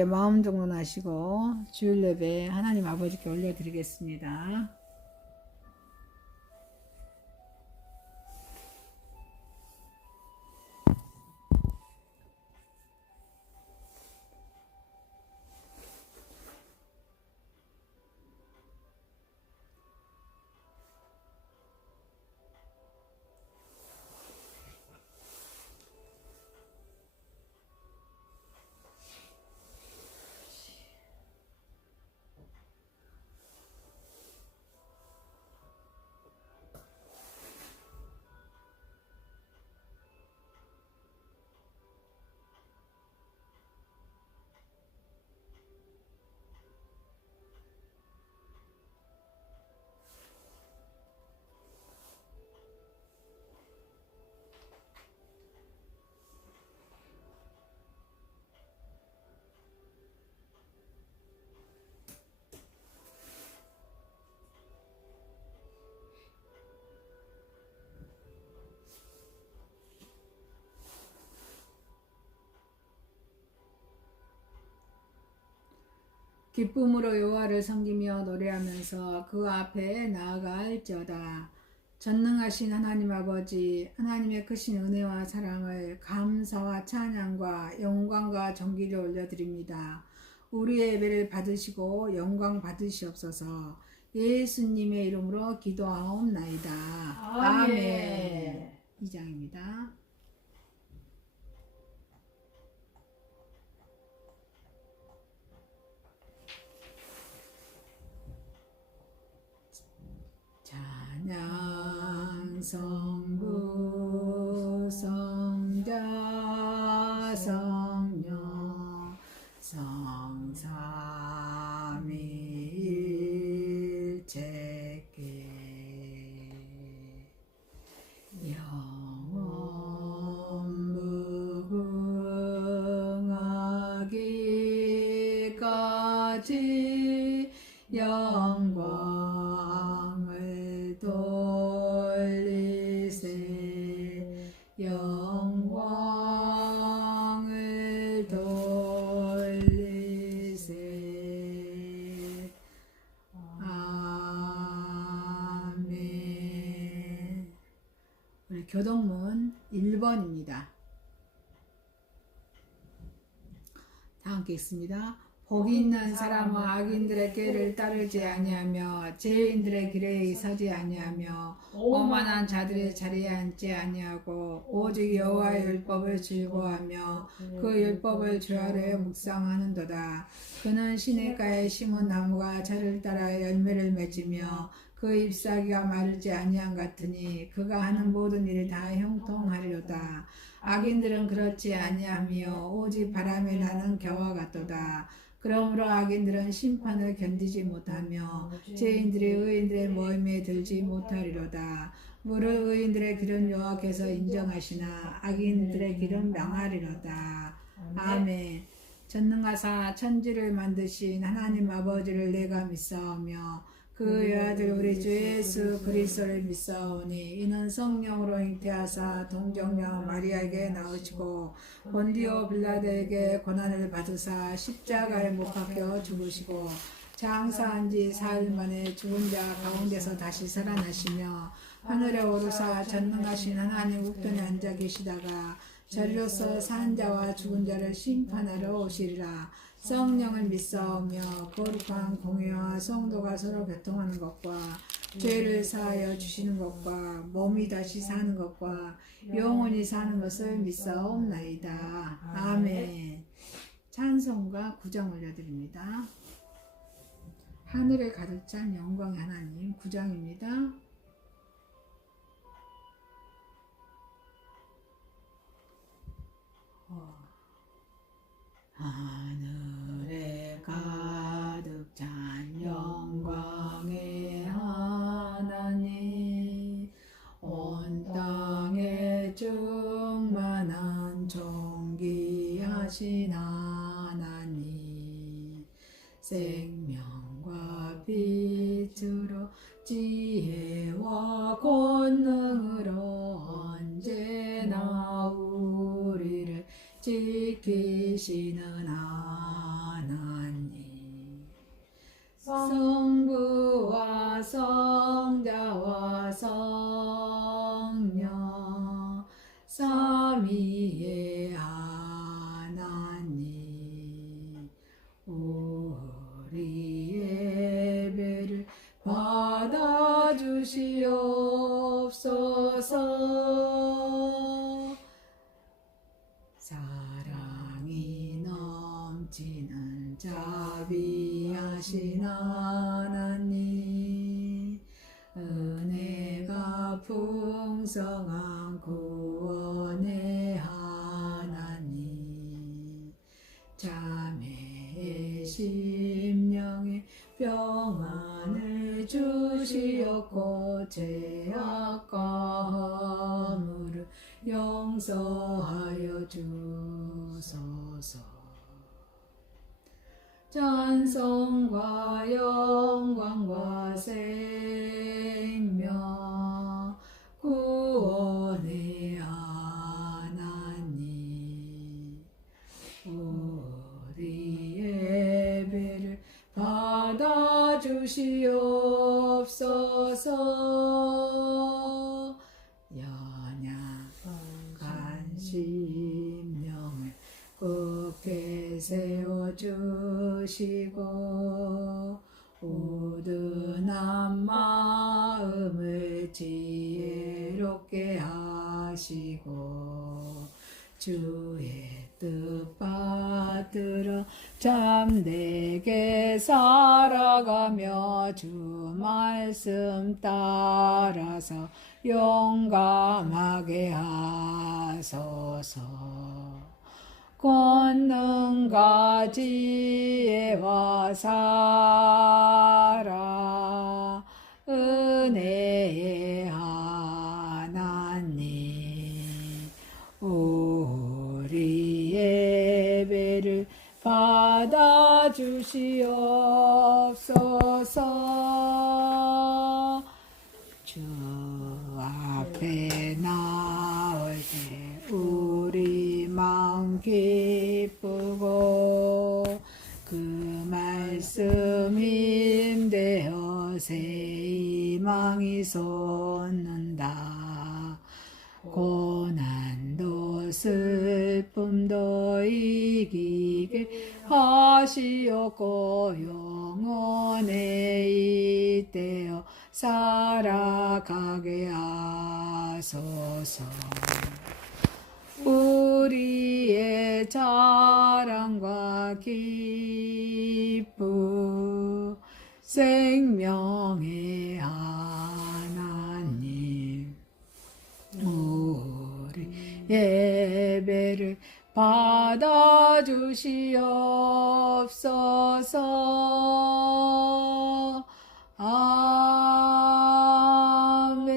함께 마음 정돈하시고 주일 예배 하나님 아버지께 올려드리겠습니다. 기쁨으로 여호와를 섬기며 노래하면서 그 앞에 나아갈지어다. 전능하신 하나님 아버지, 하나님의 크신 은혜와 사랑을 감사와 찬양과 영광과 존귀를 올려드립니다. 우리의 예배를 받으시고 영광 받으시옵소서. 예수님의 이름으로 기도하옵나이다. 아멘. 2장입니다. 찬양 성부 성자 성령 성삼위일체께 영원 무궁하기까지 영광을 돌리세 영광을 돌리세 아멘. 우리 교동문 1번입니다. 다 함께 읽습니다. 복이 있는 사람은 악인들의 길을 따르지 아니하며 죄인들의 길에 서지 아니하며 오만한 자들의 자리에 앉지 아니하고 오직 여호와의 율법을 즐거워하며 그 율법을 주야로 묵상하는도다. 그는 시냇가에 심은 나무가 저를 따라 열매를 맺으며 그 잎사귀가 마르지 아니한 같으니 그가 하는 모든 일이 다 형통하리로다. 악인들은 그렇지 아니하며 오직 바람에 나는 겨와 같도다. 그러므로 악인들은 심판을 견디지 못하며 죄인들이 의인들의 모임에 들지 못하리로다. 무릇 의인들의 길은 여호와께서 인정하시나 악인들의 길은 명하리로다. 아멘. 전능하사 천지를 만드신 하나님 아버지를 내가 믿사오며 그 외아들 우리 주 예수 그리스도를 믿사오니 이는 성령으로 잉태하사 동정녀 마리아에게 나오시고 본디오 빌라도에게 고난을 받으사 십자가에 못 박혀 죽으시고 장사한 지 사흘 만에 죽은 자 가운데서 다시 살아나시며 하늘에 오르사 전능하신 하나님 우편에 앉아 계시다가 저리로서 사는 자와 죽은 자를 심판하러 오시리라. 성령을 믿사오며 거룩한 공회와 성도가 서로 교통하는 것과 죄를 사하여 주시는 것과 몸이 다시 사는 것과 영원히 사는 것을 믿사옵나이다. 아멘. 찬송가 9장 올려드립니다. 하늘을 가득 찬 영광의 하나님 9장입니다. 하늘에 가득 찬 영광의 하나님 온 땅에 충만한 존귀하신 하나님 생명과 빛으로 지혜와 권능으로 언제나 우리를 지키시는 하나님 성부와 성자와 성령 삼위의 하나님 우리 예배를 받아주시옵소서. 사랑이 넘치는 자비하신 하나님 은혜가 풍성한 구원의 하나님 자매의 심령에 평안을 주시옵고 죄악과 허물을 용서하여 주소서. 찬송과 영광과 생명 구원의 하나님 우리 예배를 받아주시옵소서. 연약한 심령을 굳게 세워주시고 우둔한 마음을 지혜롭게 하시고 주의 뜻 받들어 참되게 살아가며 주 말씀 따라서 용감하게 하소서. 권능과 지혜와 사랑 은혜의 하나님 우리 예배를 받아주시옵소서. 주 앞에 나올 때 우리 마음 기쁘고 그 말씀 힘되어 새 희망이 솟는다. 고난도 슬픔도 이기게 하시옵고 영원에 이때어 살아가게 하소서. 우리의 자랑과 기쁨 생명의 하나님 우리 예배를 받아주시옵소서. 아멘.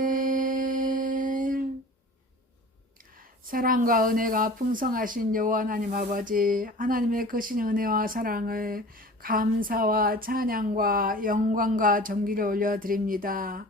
사랑과 은혜가 풍성하신 여호와 하나님 아버지, 하나님의 크신 은혜와 사랑을 감사와 찬양과 영광과 존귀를 올려드립니다.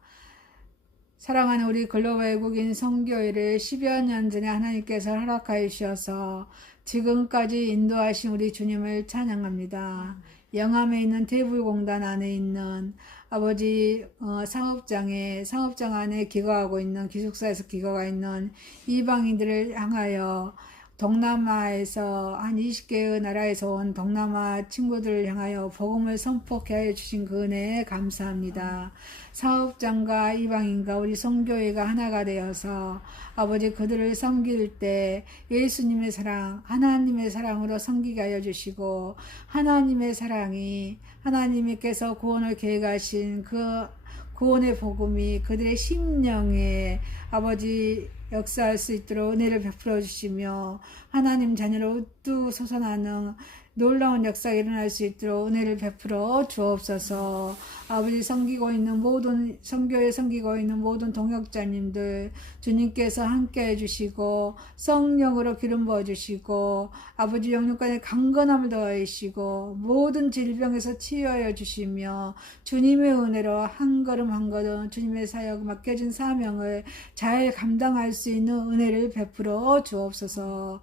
사랑하는 우리 글로벌 외국인 선교회를 10여 년 전에 하나님께서 허락하여 주셔서 지금까지 인도하신 우리 주님을 찬양합니다. 영암에 있는 대불공단 안에 있는 아버지 상업장 안에 기거하고 있는 기숙사에서 기거가 있는 이방인들을 향하여 동남아에서 한 20개의 나라에서 온 동남아 친구들을 향하여 복음을 선포케 하여 주신 그 은혜에 감사합니다. 사업장과 이방인과 우리 선교회가 하나가 되어서 아버지 그들을 섬길 때 예수님의 사랑, 하나님의 사랑으로 섬기게 하여 주시고 하나님의 사랑이 하나님께서 구원을 계획하신 그 구원의 복음이 그들의 심령에 아버지 역사할 수 있도록 은혜를 베풀어 주시며 하나님 자녀로 우뚝 솟아나는 놀라운 역사가 일어날 수 있도록 은혜를 베풀어 주옵소서. 아버지 섬기고 있는 모든 선교에 섬기고 있는 모든 동역자님들 주님께서 함께 해주시고 성령으로 기름 부어주시고 아버지 영육간에 강건함을 더하시고 모든 질병에서 치유하여 주시며 주님의 은혜로 한 걸음 한 걸음 주님의 사역 맡겨진 사명을 잘 감당할 수 있는 은혜를 베풀어 주옵소서.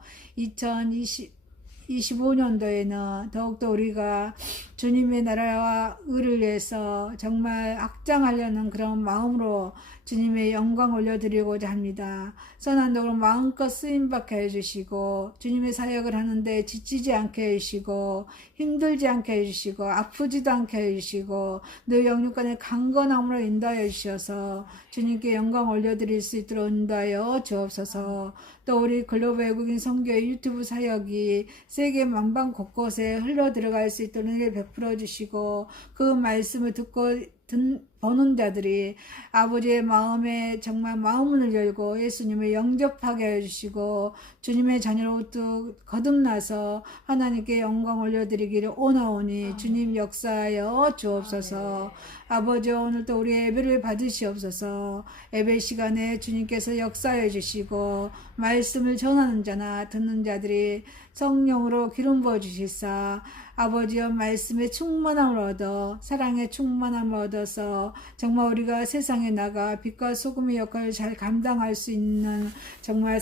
2025년도에는 더욱더 우리가 주님의 나라와 의를 위해서 정말 확장하려는 그런 마음으로 주님의 영광 올려드리고자 합니다. 선한 도로 마음껏 쓰임받게 해주시고 주님의 사역을 하는데 지치지 않게 해주시고 힘들지 않게 해주시고 아프지도 않게 해주시고 늘 영육간의 강건함으로 인도하여 주셔서 주님께 영광 올려드릴 수 있도록 인도하여 주옵소서. 또 우리 글로벌 외국인 선교의 유튜브 사역이 세계 만방 곳곳에 흘러 들어갈 수 있도록 은혜를 베풀어 주시고 그 말씀을 듣고 보는 자들이 아버지의 마음에 정말 마음을 열고 예수님을 영접하게 해주시고 주님의 자녀로 우뚝 거듭나서 하나님께 영광 올려드리기를 원하오니 주님 역사하여 주옵소서. 아버지 오늘도 우리 예배를 받으시옵소서. 예배 시간에 주님께서 역사해 주시고 말씀을 전하는 자나 듣는 자들이 성령으로 기름 부어 주시사 아버지의 말씀에 충만함을 얻어 사랑에 충만함을 얻어서 정말 우리가 세상에 나가 빛과 소금의 역할을 잘 감당할 수 있는 정말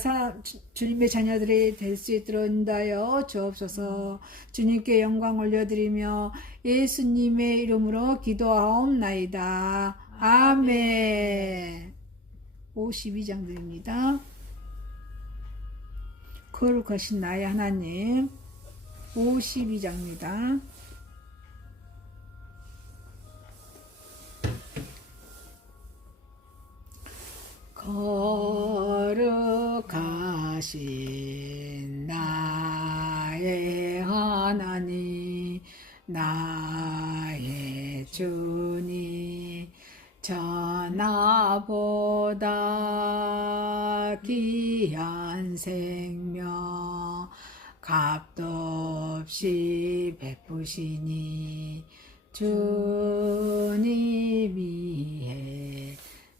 주님의 자녀들이 될 수 있도록 인도하여 주옵소서. 주님께 영광 올려드리며 예수님의 이름으로 기도하옵나이다. 아멘. 52장 드립니다. 거룩하신 나의 하나님 52장입니다. 거룩하신 나의 하나님 나의 주님 전하보다 귀한 생명 값도 없이 베푸시니 주님이해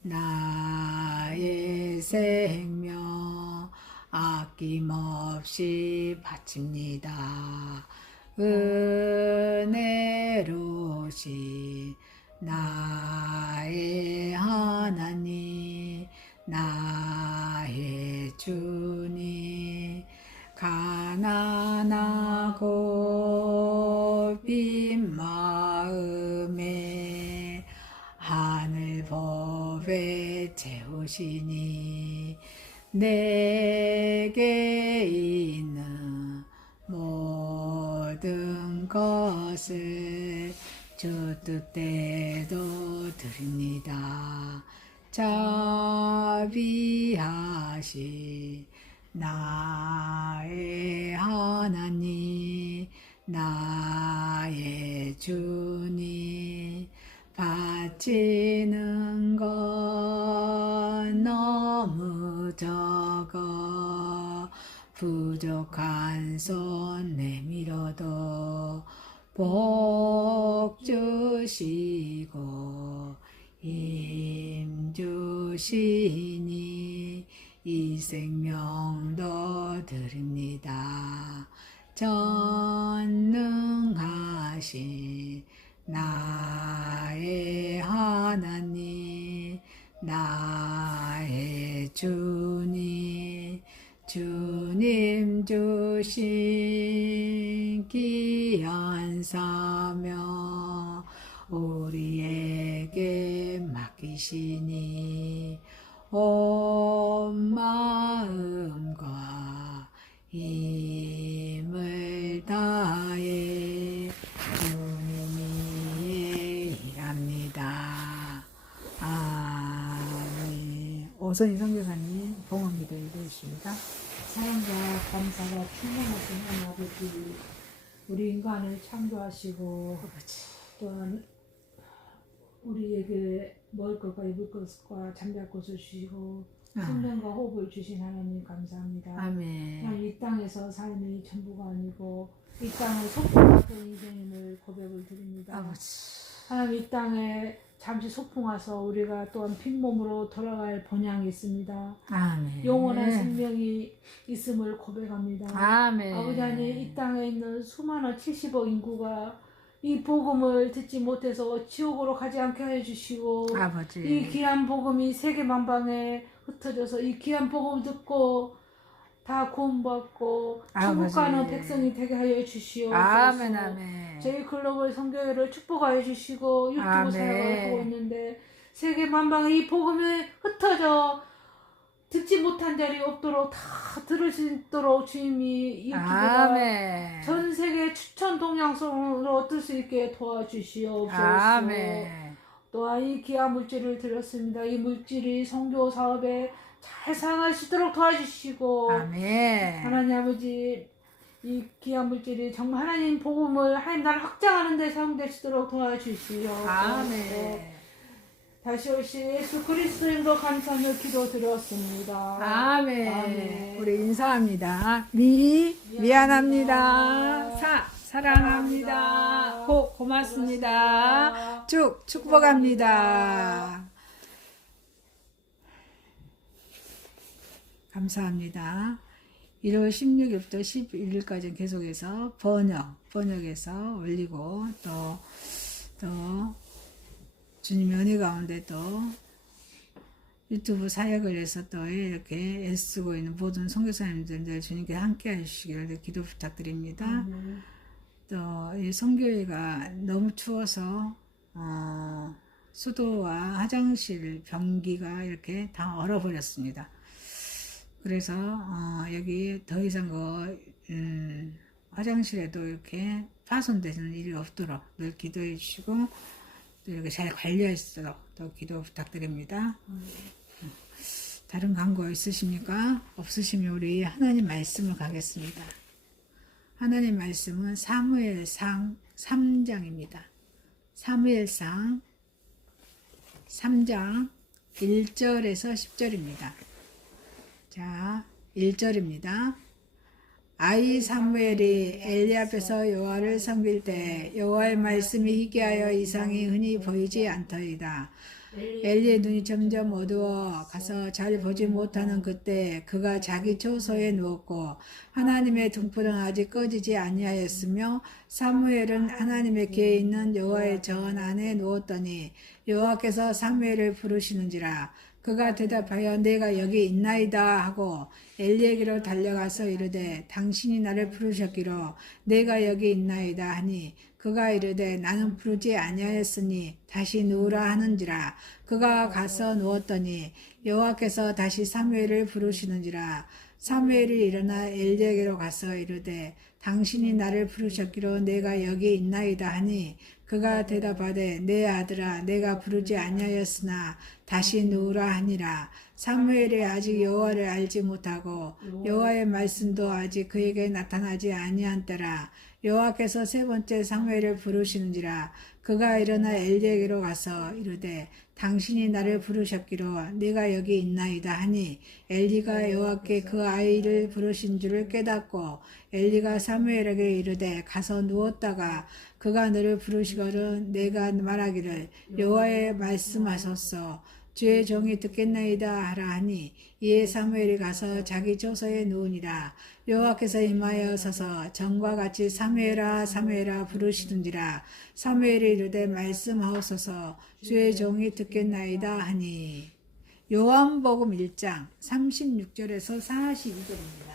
나의 생명 아낌없이 바칩니다. 은혜로우신 나의 하나님 나의 주님 가난하고 빈 마음에 하늘 법에 채우시니 내게 있는 모든 것을 주 뜻대로 드립니다. 자비하신 나의 하나님 나의 주님 바치는 건 너무 적어 부족한 손 내밀어도 복 주시고 힘 주시니 이 생명도 드립니다. 전능하신 나의 하나님 나의 주님 주님 주신 귀한 사명 우리에게 맡기시니 온 마음과 힘을 다해 주님이 일합니다. 아멘. 오선희 선교사님 봉헌기도 읽어주십니다. 사랑과 감사가 충만하신 하나님 아버지 우리 인간을 창조하시고 또한 우리에게 먹을 것과 입을 것과 잠잘 곳을 주시고 생명과 호흡을 주신 하나님 감사합니다. 아멘. 그냥 이 땅에서 삶이 전부가 아니고 이 땅은 소풍 같은 인생임을 고백을 드립니다. 아버지. 하나님 이 땅에 잠시 소풍 와서 우리가 또한 빈몸으로 돌아갈 본향이 있습니다. 아멘. 영원한 생명이 있음을 고백합니다. 아멘. 아버지 하나님 이 땅에 있는 수많은 70억 인구가 이 복음을 듣지 못해서 지옥으로 가지 않게 해주시고 아버지. 이 귀한 복음이 세계 만방에 흩어져서 이 귀한 복음을 듣고 다 구원받고 아버지. 천국 가는 백성이 되게 하여 주시옵소서. 아멘, 아멘. 저희 글로벌 선교회를 축복하여 주시고 유튜브 아멘. 사역을 하고 있는데 세계 만방에 이 복음이 흩어져 듣지 못한 자리 없도록 다 들을 수 있도록 주님이 유튜브가 아멘. 전 세계 추천 동향성으로 얻을 수 있게 도와주시옵소서. 아멘. 또한 이 귀한 물질을 드렸습니다. 이 물질이 선교 사업에 잘 사용할 수 있도록 도와주시고 아멘. 하나님 아버지 이 귀한 물질이 정말 하나님 복음을 하나님 나라를 확장하는 데 사용될 수 있도록 도와주시옵소서. 아멘. 다시 오신 예수 그리스도님도 감사하며 기도드렸습니다. 아멘. 아멘. 우리 인사합니다. 미안합니다. 사랑합니다. 고맙습니다. 쭉 축복합니다. 감사합니다. 1월 16일부터 11일까지 계속해서 번역해서 올리고 또 주님의 은혜 가운데 또 유튜브 사역을 해서 또 이렇게 애쓰고 있는 모든 선교사님들 주님께 함께 해주시기를 기도 부탁드립니다. 또 이 선교회가 너무 추워서 수도와 화장실 변기가 이렇게 다 얼어버렸습니다. 그래서 여기 더 이상 화장실에도 이렇게 파손되는 일이 없도록 늘 기도해 주시고 또 이렇게 잘 관리할 수 있도록 또 기도 부탁드립니다. 다른 광고 있으십니까? 없으시면 우리 하나님 말씀을 가겠습니다. 하나님 말씀은 사무엘상 3장입니다. 사무엘상 3장 1절에서 10절입니다. 자, 1절입니다. 아이 사무엘이 엘리 앞에서 여호와를 섬길 때 여호와의 말씀이 희귀하여 이상이 흔히 보이지 않더이다. 엘리의 눈이 점점 어두워 가서 잘 보지 못하는 그때 그가 자기 초소에 누웠고 하나님의 등불은 아직 꺼지지 아니하였으며 사무엘은 하나님의 궤에 있는 여호와의 전 안에 누웠더니 여호와께서 사무엘을 부르시는지라. 그가 대답하여 내가 여기 있나이다 하고 엘리에게로 달려가서 이르되 당신이 나를 부르셨기로 내가 여기 있나이다 하니 그가 이르되 나는 부르지 아니하였으니 다시 누우라 하는지라. 그가 가서 누웠더니 여호와께서 다시 사무엘을 부르시는지라. 사무엘이 일어나 엘리에게로 가서 이르되 당신이 나를 부르셨기로 내가 여기 있나이다 하니 그가 대답하되 내 아들아 내가 부르지 아니하였으나 다시 누우라 하니라. 사무엘이 아직 여호와를 알지 못하고 여호와의 말씀도 아직 그에게 나타나지 아니한 때라. 여호와께서 세 번째 사무엘을 부르시는지라. 그가 일어나 엘리에게로 가서 이르되 당신이 나를 부르셨기로 내가 여기 있나이다 하니 엘리가 여호와께 그 아이를 부르신 줄을 깨닫고 엘리가 사무엘에게 이르되 가서 누웠다가 그가 너를 부르시거든 내가 말하기를 여호와의 말씀하소서 주의 종이 듣겠나이다 하라 하니 이에 사무엘이 가서 자기 초소에 누우니라. 여호와께서 임하여 서서 전과 같이 사무엘아 사무엘아 부르시는지라. 사무엘이 이르되 말씀하옵소서 주의 종이 듣겠나이다 하니. 요한복음 1장 36절에서 42절입니다.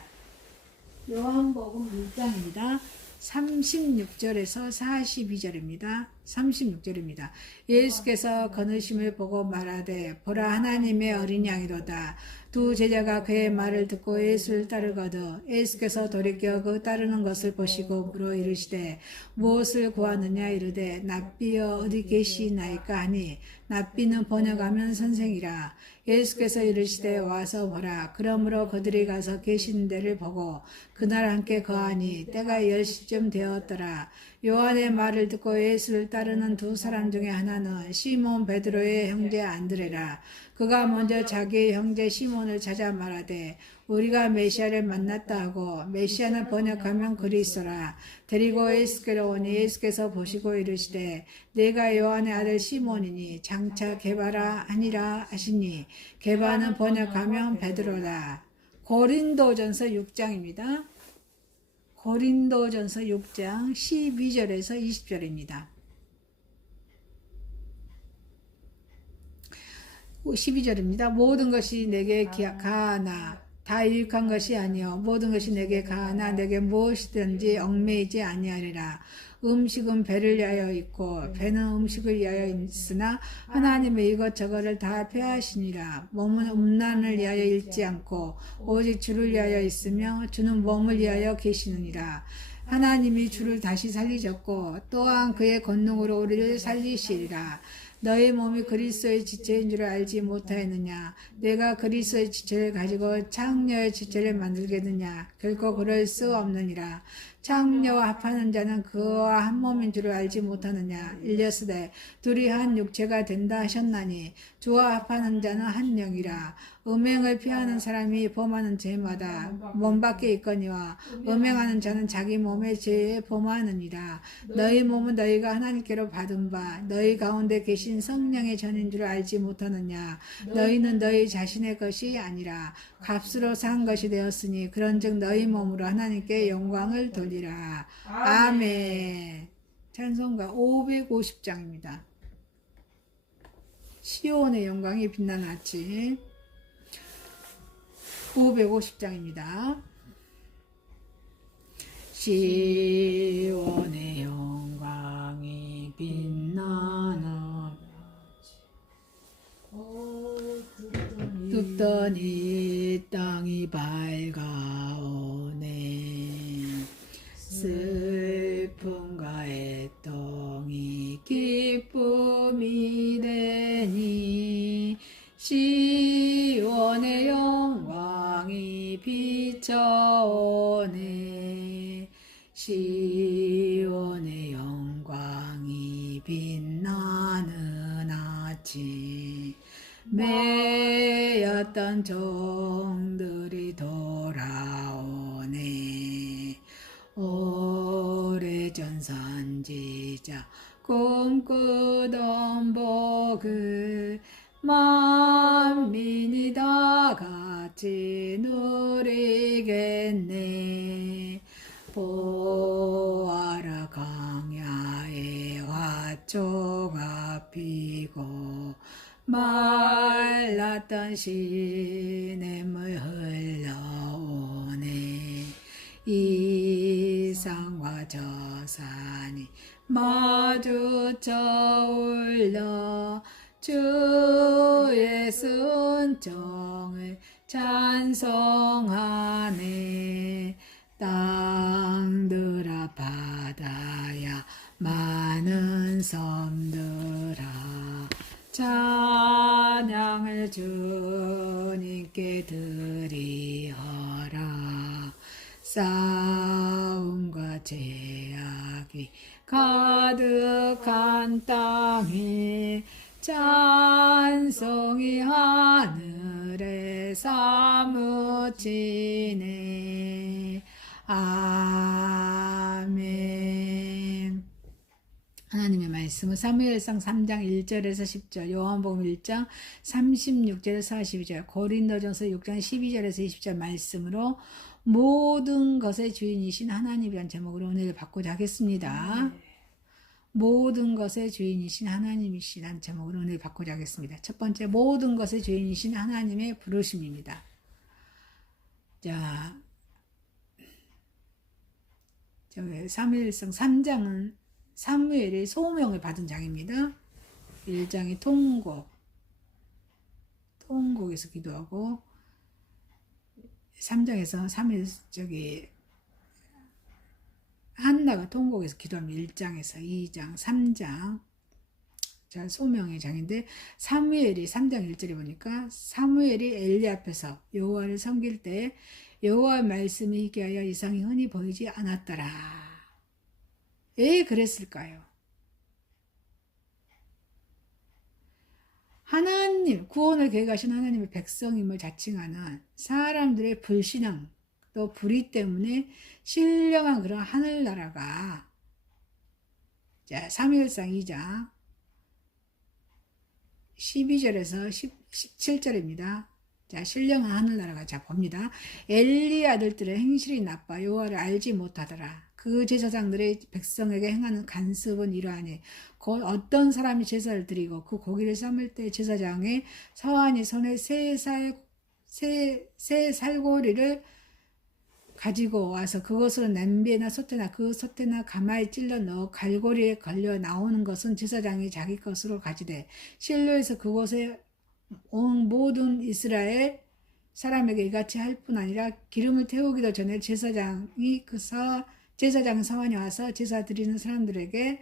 요한복음 1장입니다. 36절에서 42절입니다. 36절입니다. 예수께서 거느심을 보고 말하되 보라 하나님의 어린 양이로다. 두 제자가 그의 말을 듣고 예수를 따르거든 예수께서 돌이켜 그 따르는 것을 보시고 물어 이르시되 무엇을 구하느냐 이르되 랍비여 어디 계시나이까 하니 랍비는 번역하면 선생이라. 예수께서 이르시되 와서 보라. 그러므로 그들이 가서 계시는 데를 보고 그날 함께 거하니 때가 10시쯤 되었더라. 요한의 말을 듣고 예수를 따르는 두 사람 중에 하나는 시몬 베드로의 형제 안드레라. 그가 먼저 자기 형제 시몬을 찾아 말하되 우리가 메시아를 만났다 하고 메시아는 번역하면 그리스도라. 데리고 예수께로 오니 예수께서 보시고 이르시되 내가 요한의 아들 시몬이니 장차 게바라 아니라 하시니 게바는 번역하면 베드로라. 고린도전서 6장입니다. 고린도전서 6장 12절에서 20절입니다. 12절입니다. 모든 것이 내게 가나 다 유익한 것이 아니요 모든 것이 내게 가하나 내게 무엇이든지 얽매이지 아니하리라. 음식은 배를 위하여 있고 배는 음식을 위하여 있으나 하나님의 이것저것을 다 폐하시니라. 몸은 음란을 위하여 있지 않고 오직 주를 위하여 있으며 주는 몸을 위하여 계시느니라. 하나님이 주를 다시 살리셨고 또한 그의 권능으로 우리를 살리시리라. 너의 몸이 그리스도의 지체인 줄 알지 못하였느냐? 내가 그리스도의 지체를 가지고 창녀의 지체를 만들겠느냐? 결코 그럴 수 없느니라. 창녀와 합하는 자는 그와 한 몸인 줄 알지 못하느냐? 일러스되 둘이 한 육체가 된다 하셨나니 주와 합하는 자는 한 영이라. 음행을 피하는 사람이 범하는 죄마다 몸 밖에 있거니와 음행하는 자는 자기 몸의 죄에 범하느니라. 너희 몸은 너희가 하나님께로 받은 바 너희 가운데 계신 성령의 전인 줄 알지 못하느냐? 너희는 너희 자신의 것이 아니라 값으로 산 것이 되었으니 그런즉 너희 몸으로 하나님께 영광을 돌리라. 아멘. 찬송가 550장입니다. 시온의 영광이 빛나는 아침 550장입니다. 시온의 영광이 빛나는 뜯던 이 땅이 밝아오네. 슬픔과 애통이 기쁨이 되니 시온의 영광이 비춰오네. 시온의 영광이 빛나는 아침 매였던 종들이 돌아오네. 오래전 선지자 꿈꾸던 복을 만민이 다 같이 누리겠네. 보아라 광야에 화초가 피고 말랐던 시냇물 흘러오네. 이산과 저산이 마주쳐 올려 주의 순종을 찬송하네. 땅들아 바다야 많은 섬들아 찬양을 주님께 드리어라. 싸움과 죄악이 가득한 땅에 찬송이 하늘에 사무치네. 아멘. 하나님의 말씀은 사무엘상 3장 1절에서 10절, 요한복음 1장 36절에서 42절, 고린도전서 6장 12절에서 20절 말씀으로 모든 것의 주인이신 하나님이란 제목으로 은혜를 받고자 하겠습니다. 모든 것의 주인이신 하나님이시란 제목으로 은혜를 받고자 하겠습니다. 첫 번째, 모든 것의 주인이신 하나님의 부르심입니다. 자, 사무엘상 3장은 사무엘이 소명을 받은 장입니다. 1장이 통곡에서 기도하고 3장에서 한나가 통곡에서 기도합니다. 1장에서 2장, 3장. 자, 소명의 장인데 사무엘이 3장 1절에 보니까 사무엘이 엘리 앞에서 여호와를 섬길 때 여호와의 말씀이 희귀하여 이상이 흔히 보이지 않았더라. 왜 그랬을까요? 하나님, 구원을 계획하신 하나님의 백성임을 자칭하는 사람들의 불신앙 또 불의 때문에 신령한 그런 하늘나라가, 자, 사무엘상 2장 12절에서 17절입니다. 자, 신령한 하늘나라가, 자, 봅니다. 엘리 아들들의 행실이 나빠 여호와를 알지 못하더라. 그 제사장들의 백성에게 행하는 간습은 이러하니 곧 어떤 사람이 제사를 드리고 그 고기를 삶을 때 제사장의 서한이 손에 세 새 살고리를 가지고 와서 그것으로 냄비나 솥에나 그 솥에나 가마에 찔러 넣어 갈고리에 걸려 나오는 것은 제사장이 자기 것으로 가지되 실로에서 그곳에 온 모든 이스라엘 사람에게 이같이 할 뿐 아니라 기름을 태우기도 전에 제사장 사원이 와서 제사 드리는 사람들에게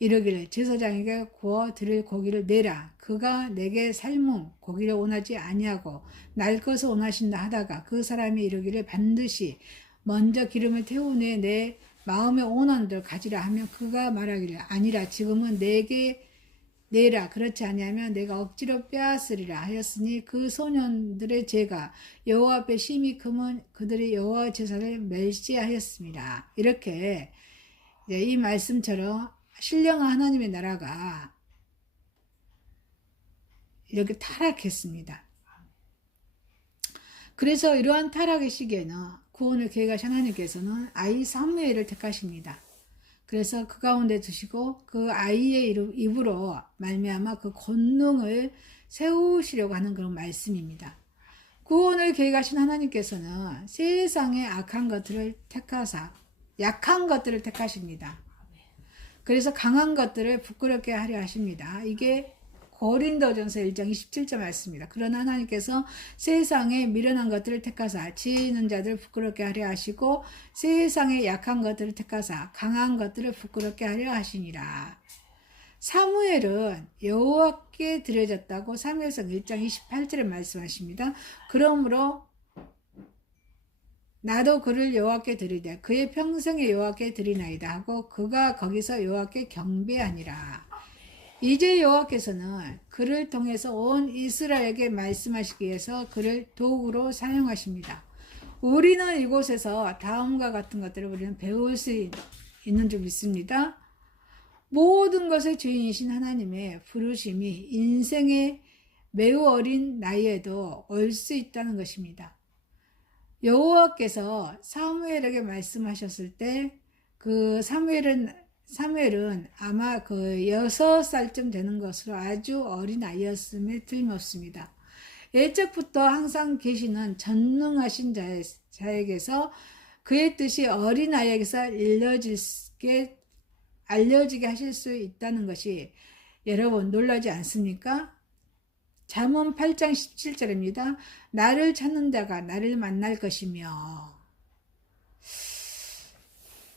이르기를 제사장에게 구워 드릴 고기를 내라. 그가 내게 삶은 고기를 원하지 아니하고 날 것을 원하신다 하다가 그 사람이 이르기를 반드시 먼저 기름을 태운 후에 내 마음의 원하는 대로 가지라 하면 그가 말하기를 아니라 지금은 내게 내라. 그렇지 아니하면 내가 억지로 빼앗으리라 하였으니 그 소년들의 죄가 여호와 앞에 심히 크면 그들이 여호와 제사를 멸시하였습니다. 이렇게 이 말씀처럼 신령한 하나님의 나라가 이렇게 타락했습니다. 그래서 이러한 타락의 시기에는 구원을 계획하신 하나님께서는 아이 사무엘을 택하십니다. 그래서 그 가운데 두시고 그 아이의 입으로 말미암아 그 권능을 세우시려고 하는 그런 말씀입니다. 구원을 계획하신 하나님께서는 세상의 악한 것들을 택하사 약한 것들을 택하십니다. 그래서 강한 것들을 부끄럽게 하려 하십니다. 이게 고린도전서 1장 27절 말씀입니다. 그러나 하나님께서 세상에 미련한 것들을 택하사 지혜 있는 자들을 부끄럽게 하려 하시고 세상에 약한 것들을 택하사 강한 것들을 부끄럽게 하려 하시니라. 사무엘은 여호와께 드려졌다고 사무엘상 1장 28절에 말씀하십니다. 그러므로 나도 그를 여호와께 드리되 그의 평생에 여호와께 드리나이다 하고 그가 거기서 여호와께 경배하니라. 이제 여호와께서는 그를 통해서 온 이스라엘에게 말씀하시기 위해서 그를 도구로 사용하십니다. 우리는 이곳에서 다음과 같은 것들을 우리는 배울 수 있는 줄 믿습니다. 모든 것의 주인이신 하나님의 부르심이 인생의 매우 어린 나이에도 올 수 있다는 것입니다. 여호와께서 사무엘에게 말씀하셨을 때 그 사무엘은 아마 그 6살쯤 되는 것으로 아주 어린 아이였음에 틀림없습니다. 예적부터 항상 계시는 전능하신 자에게서 그의 뜻이 어린 아이에게서 알려지게 하실 수 있다는 것이 여러분 놀라지 않습니까? 잠언 8장 17절입니다. 나를 찾는 자가 나를 만날 것이며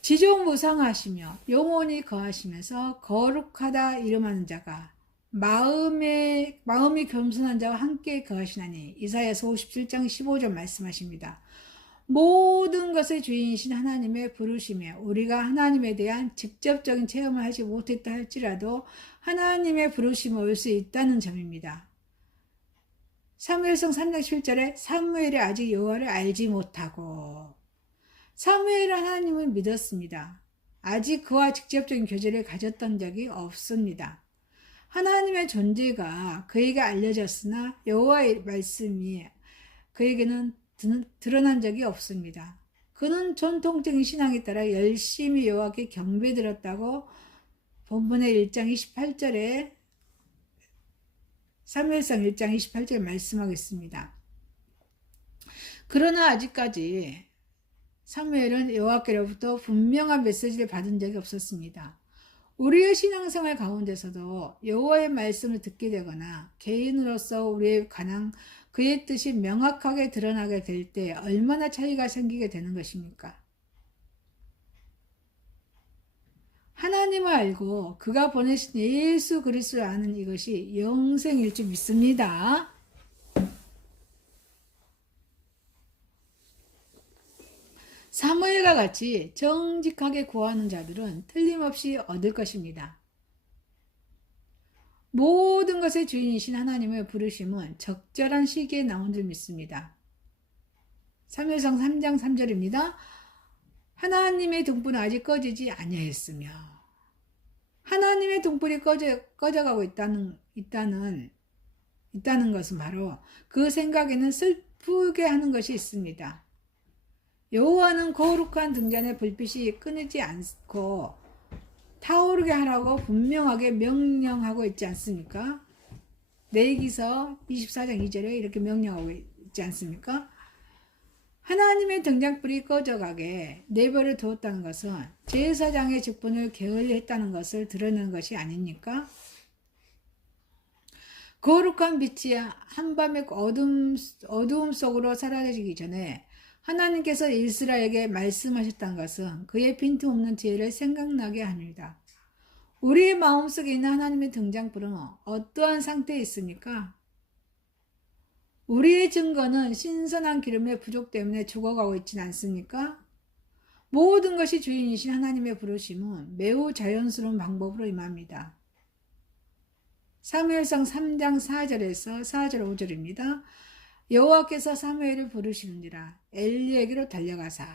지존무상하시며 영원히 거하시면서 거룩하다 이름하는 자가 마음이 겸손한 자와 함께 거하시나니 이사야서 57장 15절 말씀하십니다. 모든 것의 주인이신 하나님의 부르심에 우리가 하나님에 대한 직접적인 체험을 하지 못했다 할지라도 하나님의 부르심이 올 수 있다는 점입니다. 사무엘상 3장 7절에 사무엘이 아직 여호와를 알지 못하고 사무엘은 하나님을 믿었습니다. 아직 그와 직접적인 교제를 가졌던 적이 없습니다. 하나님의 존재가 그에게 알려졌으나 여호와의 말씀이 그에게는 드러난 적이 없습니다. 그는 전통적인 신앙에 따라 열심히 여호와께 경배드렸다고 본문의 1장 28절에 사무엘상 1장 28절 말씀하겠습니다. 그러나 아직까지 사무엘은 여호와께로부터 분명한 메시지를 받은 적이 없었습니다. 우리의 신앙생활 가운데서도 여호와의 말씀을 듣게 되거나 개인으로서 우리에 관한 그의 뜻이 명확하게 드러나게 될 때 얼마나 차이가 생기게 되는 것입니까? 하나님을 알고 그가 보내신 예수 그리스도를 아는 이것이 영생일 줄 믿습니다. 사무엘과 같이 정직하게 구하는 자들은 틀림없이 얻을 것입니다. 모든 것의 주인이신 하나님의 부르심은 적절한 시기에 나온 줄 믿습니다. 사무엘상 3장 3절입니다. 하나님의 등불은 아직 꺼지지 아니하였으며 하나님의 등불이 꺼져가고 있다는 것은 바로 그 생각에는 슬프게 하는 것이 있습니다. 여호와는 거룩한 등잔의 불빛이 끊이지 않고 타오르게 하라고 분명하게 명령하고 있지 않습니까? 레위기서 24장 2절에 이렇게 명령하고 있지 있지 않습니까? 하나님의 등장불이 꺼져가게 내버려 두었다는 것은 제사장의 직분을 게을리했다는 것을 드러내는 것이 아닙니까? 거룩한 빛이 한밤의 어두움 속으로 사라지기 전에 하나님께서 이스라엘에게 말씀하셨다는 것은 그의 빈틈없는 지혜를 생각나게 합니다. 우리의 마음속에 있는 하나님의 등장불은 어떠한 상태에 있습니까? 우리의 증거는 신선한 기름의 부족 때문에 죽어가고 있지는 않습니까? 모든 것이 주인이신 하나님의 부르심은 매우 자연스러운 방법으로 임합니다. 사무엘상 3장 4절에서 4절 5절입니다. 여호와께서 사무엘을 부르시느니라 엘리에게로 달려가사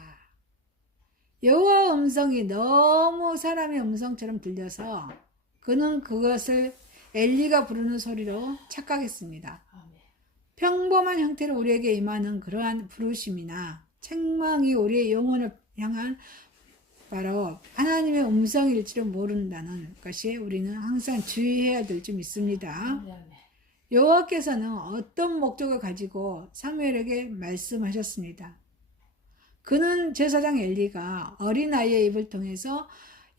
여호와 음성이 너무 사람의 음성처럼 들려서 그는 그것을 엘리가 부르는 소리로 착각했습니다. 평범한 형태로 우리에게 임하는 그러한 부르심이나 책망이 우리의 영혼을 향한 바로 하나님의 음성일지를 모른다는 것이 우리는 항상 주의해야 될 점 있습니다. 여호와께서는 어떤 목적을 가지고 사무엘에게 말씀하셨습니다. 그는 제사장 엘리가 어린아이의 입을 통해서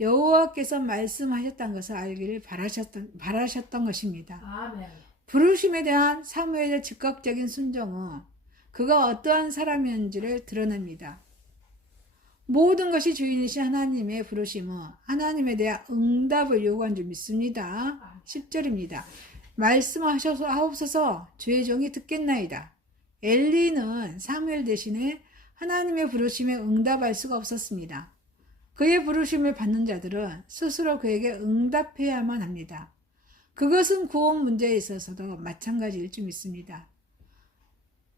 여호와께서 말씀하셨다는 것을 알기를 바라셨던 것입니다. 아멘. 부르심에 대한 사무엘의 즉각적인 순종은 그가 어떠한 사람이었는지를 드러냅니다. 모든 것이 주인이신 하나님의 부르심은 하나님에 대한 응답을 요구한 줄 믿습니다. 10절입니다. 말씀하옵소서 주의 종이 듣겠나이다. 엘리는 사무엘 대신에 하나님의 부르심에 응답할 수가 없었습니다. 그의 부르심을 받는 자들은 스스로 그에게 응답해야만 합니다. 그것은 구원 문제에 있어서도 마찬가지일 줄 믿습니다.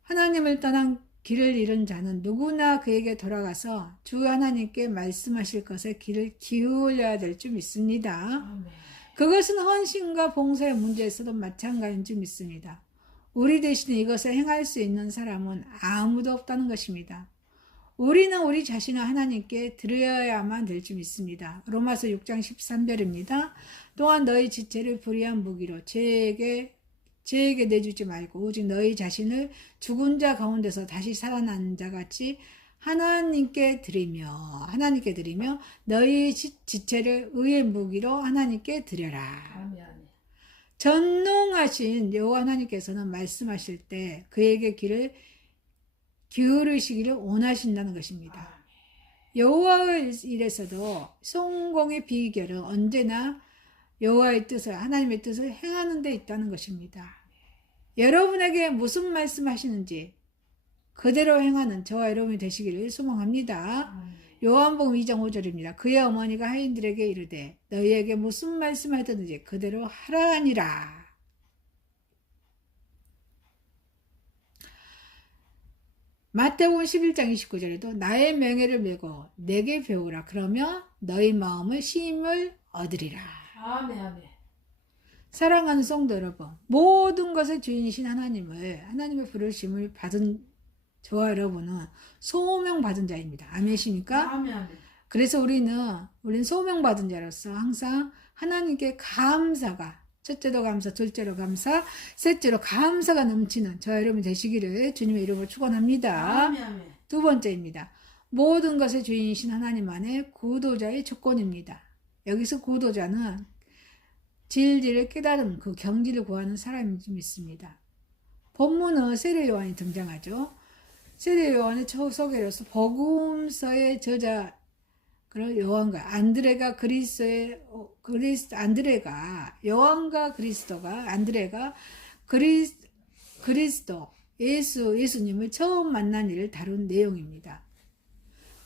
하나님을 떠난 길을 잃은 자는 누구나 그에게 돌아가서 주 하나님께 말씀하실 것에 귀를 기울여야 될 줄 믿습니다. 그것은 헌신과 봉사의 문제에서도 마찬가지인 줄 믿습니다. 우리 대신에 이것을 행할 수 있는 사람은 아무도 없다는 것입니다. 우리는 우리 자신을 하나님께 드려야만 될 줄 믿습니다. 로마서 6장 13절입니다. 또한 너희 지체를 불의한 무기로 죄에게 내주지 말고 오직 너희 자신을 죽은 자 가운데서 다시 살아난 자 같이 하나님께 드리며 너희 지체를 의의 무기로 하나님께 드려라. 전능하신 여호와 하나님께서는 말씀하실 때 그에게 귀를 기울이시기를 원하신다는 것입니다. 여호와의 일에서도 성공의 비결은 언제나 여호와의 뜻을 하나님의 뜻을 행하는 데 있다는 것입니다. 여러분에게 무슨 말씀하시는지 그대로 행하는 저와 여러분이 되시기를 소망합니다. 요한복음 2장 5절입니다. 그의 어머니가 하인들에게 이르되 너희에게 무슨 말씀하든지 그대로 하라 하니라. 마태복음 11장 29절에도 나의 명예를 메고 내게 배우라. 그러면 너희 마음의 쉼을 얻으리라. 아멘. 사랑하는 성도 여러분, 모든 것의 주인이신 하나님의 부르심을 받은 저와 여러분은 소명받은 자입니다. 아멘이십니까? 아멘. 그래서 우리는 소명받은 자로서 항상 하나님께 감사가 첫째로 감사, 둘째로 감사, 셋째로 감사가 넘치는 저와 여러분 되시기를 주님의 이름으로 축원합니다. 아멘. 두 번째입니다. 모든 것의 주인이신 하나님 안에 구도자의 조건입니다. 여기서 구도자는 진리를 깨달은 그 경지를 구하는 사람인 줄 믿습니다. 본문은 세례 요한이 등장하죠. 세례 요한의 첫 소개로서 복음서의 저자 그런 요한과 안드레가 그리스도 예수님을 처음 만난 일을 다룬 내용입니다.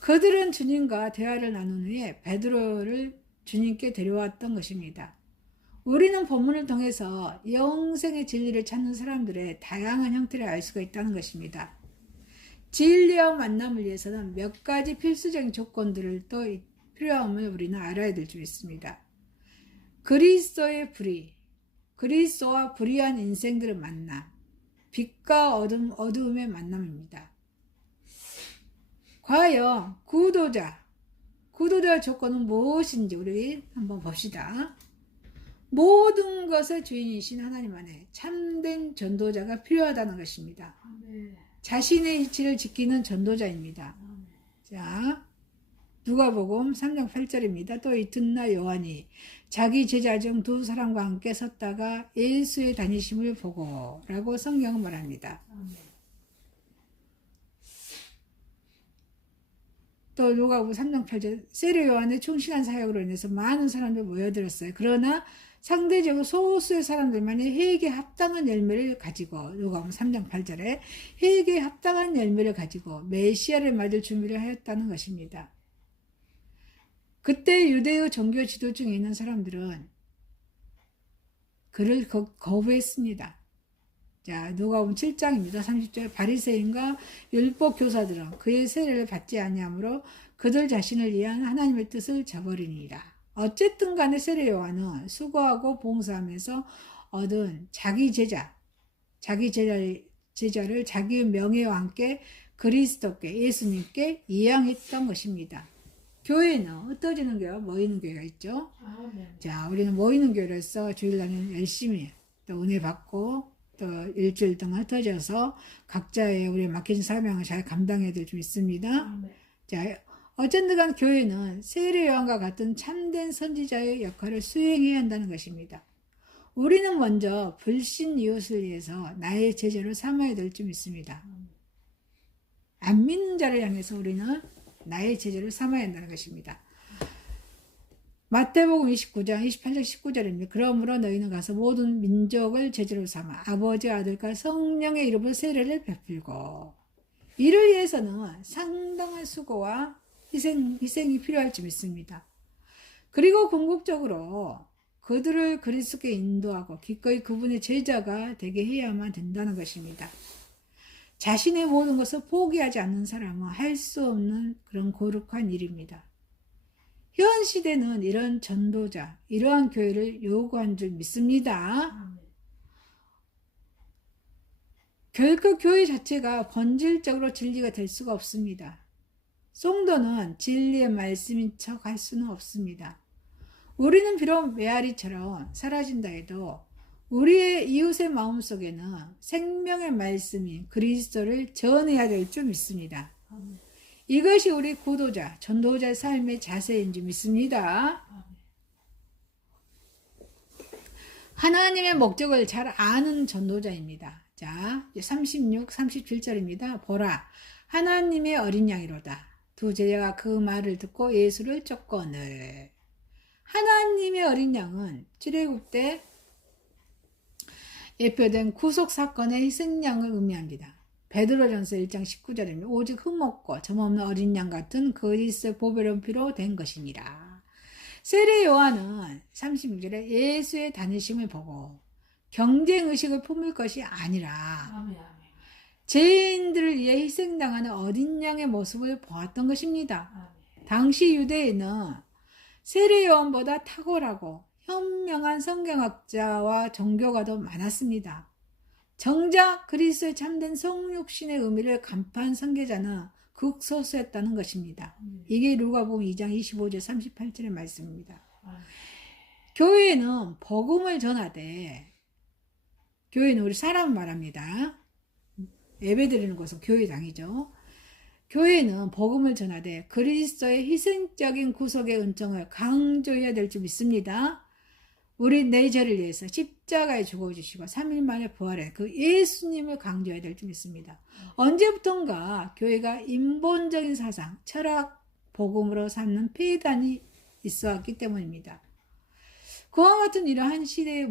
그들은 주님과 대화를 나눈 후에 베드로를 주님께 데려왔던 것입니다. 우리는 본문을 통해서 영생의 진리를 찾는 사람들의 다양한 형태를 알 수가 있다는 것입니다. 진리와 만남을 위해서는 몇 가지 필수적인 조건들을 또 필요함을 우리는 알아야 될 줄 있습니다. 그리스도의 불의, 그리스도와 불의한 인생들의 만남, 빛과 어두움의 만남입니다. 과연 구도자 조건은 무엇인지 우리 한번 봅시다. 모든 것의 주인이신 하나님 안에 참된 전도자가 필요하다는 것입니다. 자신의 이치를 지키는 전도자입니다. 자, 누가복음 3장 8절입니다. 또 이튿날 요한이 자기 제자 중 두 사람과 함께 섰다가 예수의 다니심을 보고 라고 성경은 말합니다. 또 누가복음 3장 8절 세례 요한의 충실한 사역으로 인해서 많은 사람들이 모여들었어요. 그러나 상대적으로 소수의 사람들만이 회개에 합당한 열매를 가지고 누가복음 3장 8절에 회개에 합당한 열매를 가지고 메시아를 맞을 준비를 하였다는 것입니다. 그때 유대의 종교 지도 중에 있는 사람들은 그를 거부했습니다. 자, 누가복음 7장입니다. 30절 바리새인과 율법 교사들은 그의 세례를 받지 아니하므로 그들 자신을 위한 하나님의 뜻을 저버리니라. 어쨌든 간에 세례 요한은 수고하고 봉사하면서 얻은 자기 제자를 자기의 명예와 함께 그리스도께 예수님께 이양했던 것입니다. 교회는 흩어지는 교회와 모이는 교회가 있죠. 자, 우리는 모이는 교회로서 주일날은 열심히 또 은혜 받고 또 일주일 동안 흩어져서 각자의 우리 맡겨진 사명을 잘 감당해야 될 좀 있습니다. 자, 어쨌든 간 교회는 세례 요한과 같은 참된 선지자의 역할을 수행해야 한다는 것입니다. 우리는 먼저 불신 이웃을 위해서 나의 제자로 삼아야 될 점 있습니다. 안 믿는 자를 향해서 우리는 나의 제자를 삼아야 한다는 것입니다. 마태복음 29장 28절 19절입니다. 그러므로 너희는 가서 모든 민족을 제자로 삼아 아버지 아들과 성령의 이름으로 세례를 베풀고 이를 위해서는 상당한 수고와 희생이 필요할 줄 믿습니다. 그리고 궁극적으로 그들을 그리스도께 인도하고 기꺼이 그분의 제자가 되게 해야만 된다는 것입니다. 자신의 모든 것을 포기하지 않는 사람은 할 수 없는 그런 거룩한 일입니다. 현 시대는 이런 전도자, 이러한 교회를 요구한 줄 믿습니다. 결코 교회 자체가 본질적으로 진리가 될 수가 없습니다. 성도는 진리의 말씀인 척 할 수는 없습니다. 우리는 비록 메아리처럼 사라진다 해도 우리의 이웃의 마음속에는 생명의 말씀인 그리스도를 전해야 될 줄 믿습니다. 이것이 우리 구도자, 전도자의 삶의 자세인 줄 믿습니다. 하나님의 목적을 잘 아는 전도자입니다. 자, 36, 37절입니다. 보라, 하나님의 어린 양이로다. 두 제자가 그 말을 듣고 예수를 쫓거늘. 하나님의 어린 양은 출애굽 때 예표된 구속사건의 희생양을 의미합니다. 베드로전서 1장 19절입니다. 오직 흠없고 점없는 어린 양 같은 그리스도의 보배로운 피로 된 것이니라. 세례 요한은 36절에 예수의 다니심을 보고 경쟁의식을 품을 것이 아니라 죄인들을 위해 희생당하는 어린 양의 모습을 보았던 것입니다. 당시 유대인은 세례 요한보다 탁월하고 현명한 성경학자와 종교가도 많았습니다. 정작 그리스도의 참된 성육신의 의미를 간파한 선교자는 극소수였다는 것입니다. 이게 누가복음 2장 25절 38절의 말씀입니다. 교회는 복음을 전하되, 교회는 우리 사람 말합니다. 예배드리는 곳은 교회당이죠. 교회는 복음을 전하되 그리스도의 희생적인 구속의 은총을 강조해야 될 줄 믿습니다. 우리 내 죄를 위해서 십자가에 죽어주시고 3일 만에 부활해 그 예수님을 강조해야 될 줄 믿습니다. 언제부턴가 교회가 인본적인 사상, 철학, 복음으로 삼는 폐단이 있어왔기 때문입니다. 그와 같은 이러한 시대의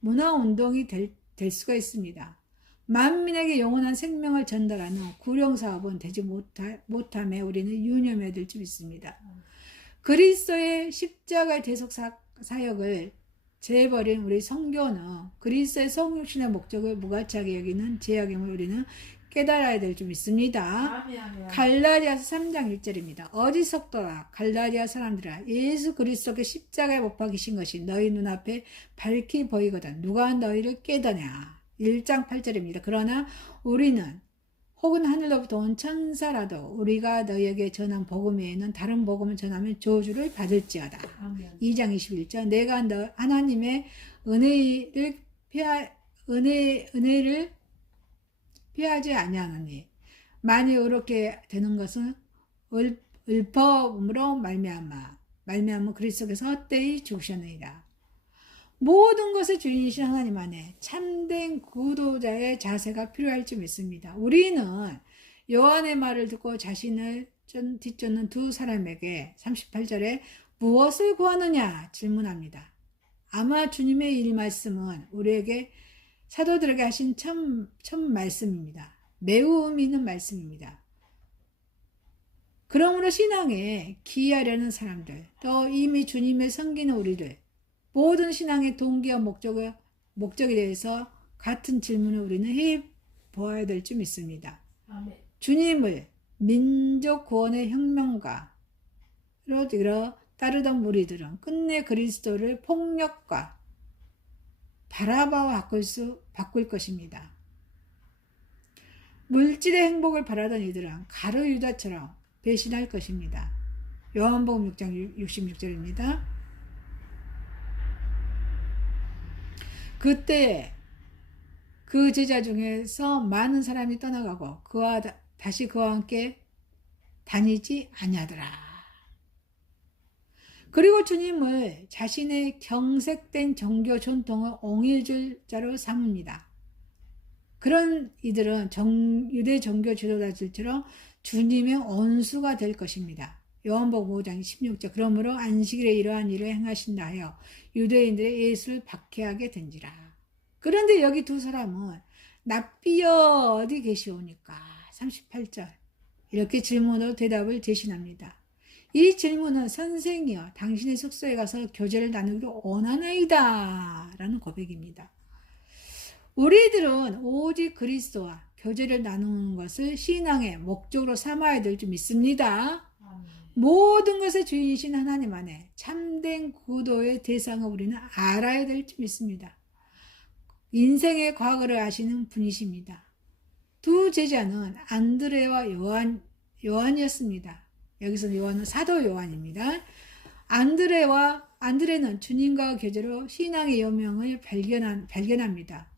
문화운동이 될 수가 있습니다. 만민에게 영원한 생명을 전달하는 구령사업은 되지 못함에 우리는 유념해야 될 줄 믿습니다. 그리스도의 십자가의 대속 사역을 재버린 우리 성교는 그리스도의 성육신의 목적을 무가치하게 여기는 죄악임을 우리는 깨달아야 될 줄 믿습니다. 갈라디아서 3장 1절입니다. 어리석도라 갈라디아 사람들아, 예수 그리스도께 십자가에 못 박히신 것이 너희 눈앞에 밝히 보이거든 누가 너희를 깨더냐. 1장 8절입니다. 그러나 우리는 혹은 하늘로부터 온 천사라도 우리가 너희에게 전한 복음 외에는 다른 복음을 전하면 저주를 받을지어다. 아멘. 2장 21절 내가 하나님의 은혜를 피하지 아니하노니 만일 의롭게 되는 것은 율법으로 말미암아 그리스도께서 헛되이 죽으셨느니라. 모든 것의 주인이신 하나님 안에 참된 구도자의 자세가 필요할 줄 믿습니다. 우리는 요한의 말을 듣고 자신을 뒤쫓는 두 사람에게 38절에 무엇을 구하느냐 질문합니다. 아마 주님의 일 말씀은 우리에게 사도들에게 하신 첫 말씀입니다. 매우 의미 있는 말씀입니다. 그러므로 신앙에 기여하려는 사람들, 또 이미 주님을 섬기는 우리들, 모든 신앙의 동기와 목적에 대해서 같은 질문을 우리는 해 보아야 될 줄 믿습니다. 아멘. 주님을 민족 구원의 혁명가로 따르던 무리들은 끝내 그리스도를 폭력과 바라바와 바꿀 것입니다. 물질의 행복을 바라던 이들은 가룟 유다처럼 배신할 것입니다. 요한복음 6장 66절입니다. 그때 그 제자 중에서 많은 사람이 떠나가고 다시 그와 함께 다니지 아니하더라. 그리고 주님을 자신의 경색된 종교 전통을 옹일줄 자로 삼습니다. 그런 이들은 유대 종교 지도자들처럼 주님의 원수가 될 것입니다. 요한복음 5장 16절 그러므로 안식일에 이러한 일을 행하신다 하여 유대인들의 예수를 박해하게 된지라. 그런데 여기 두 사람은 납비여 어디 계시오니까 38절 이렇게 질문으로 대답을 대신합니다. 이 질문은 선생이여 당신의 숙소에 가서 교제를 나누기를 원하나이다 라는 고백입니다. 우리들은 오직 그리스도와 교제를 나누는 것을 신앙의 목적으로 삼아야 될 줄 믿습니다. 모든 것의 주인이신 하나님 안에 참된 구도의 대상을 우리는 알아야 될 줄 믿습니다. 인생의 과거를 아시는 분이십니다. 두 제자는 안드레와 요한이었습니다. 여기서 요한은 사도 요한입니다. 안드레는 주님과 교제로 신앙의 여명을 발견합니다.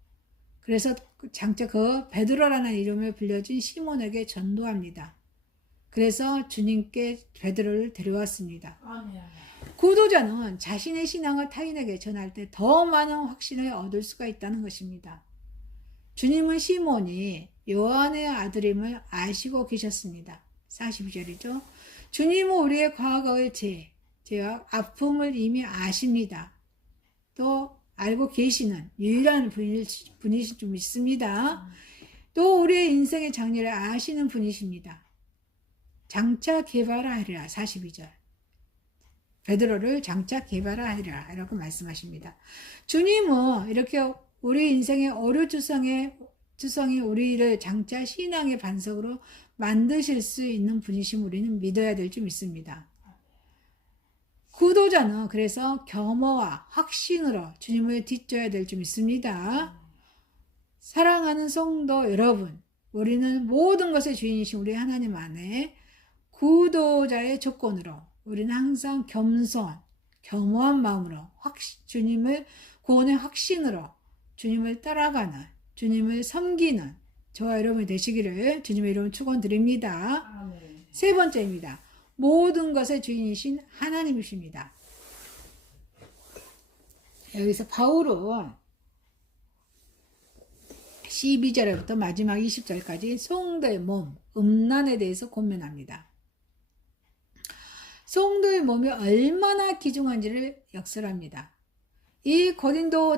그래서 장차 그 베드로라는 이름을 불려준 시몬에게 전도합니다. 그래서 주님께 베드로를 데려왔습니다. 아멘. 구도자는 자신의 신앙을 타인에게 전할 때 더 많은 확신을 얻을 수가 있다는 것입니다. 주님은 시몬이 요한의 아들임을 아시고 계셨습니다. 42절이죠. 주님은 우리의 과거의 죄와 아픔을 이미 아십니다. 또 알고 계시는 유일한 분이신 줄 믿습니다. 또 우리의 인생의 장래를 아시는 분이십니다. 장차 개발하리라 42절 베드로를 장차 개발하리라 이렇게 말씀하십니다. 주님은 이렇게 우리 인생의 어류주성이 우리를 장차 신앙의 반석으로 만드실 수 있는 분이심 우리는 믿어야 될 줄 믿습니다. 구도자는 그래서 겸허와 확신으로 주님을 뒤져야 될 줄 믿습니다. 사랑하는 성도 여러분, 우리는 모든 것의 주인이신 우리 하나님 안에 구도자의 조건으로 우리는 항상 겸허한 마음으로 주님을 구원의 확신으로 주님을 따라가는 주님을 섬기는 저와 여러분이 되시기를 주님의 이름으로 축원드립니다. 아멘. 세 번째입니다. 모든 것의 주인이신 하나님이십니다. 여기서 바울은 12절부터 마지막 20절까지 성도의 몸, 음란에 대해서 권면합니다. 성도의 몸이 얼마나 귀중한지를 역설합니다. 이